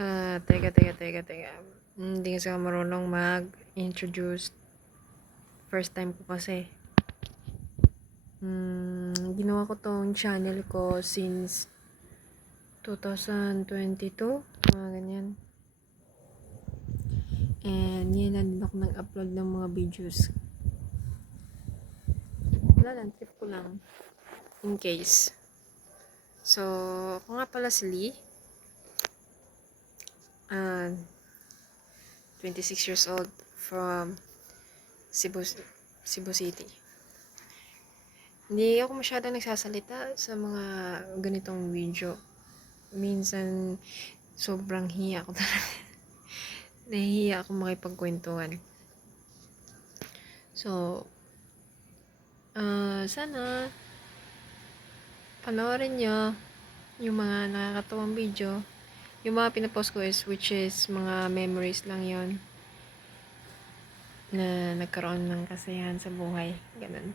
Teka. Hindi kasi ako marunong mag-introduce. First time ko kasi. Ginawa ko tong channel ko since 2022. Mga ganyan. And yun na din ako nag-upload ng mga videos. Wala lang, trip ko lang. In case. So, ako nga pala si Lee. 26 years old from Cebu City. Hindi ako masyadong nagsasalita sa mga ganitong video. Minsan, sobrang hiya ko talaga. Nahihiya ako makipagkwentuhan. So, sana panoorin nyo yung mga nakakatawang video. Yung mga pinapost ko which is mga memories lang yon na nagkaroon ng kasiyahan sa buhay. Ganun.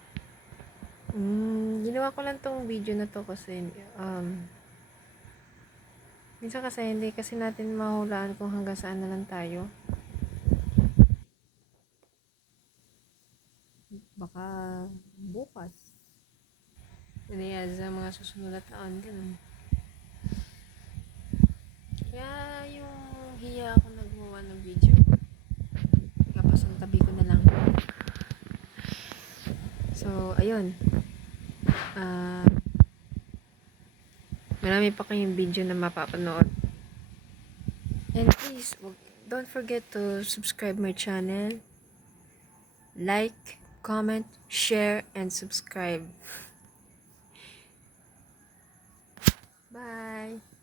Ginawa ko lang tong video na to kasi minsan kasi hindi kasi natin mahulaan kung hanggang saan na lang tayo. Baka bukas. Hindi sa mga susunod na taon. Ganun. Kaya yung hiya ako naggawa ng video. Kapos ang tabi ko na lang. So, ayun. Marami pa kayong video na mapapanood. And please, don't forget to subscribe my channel. Like, comment, share, and subscribe. Bye!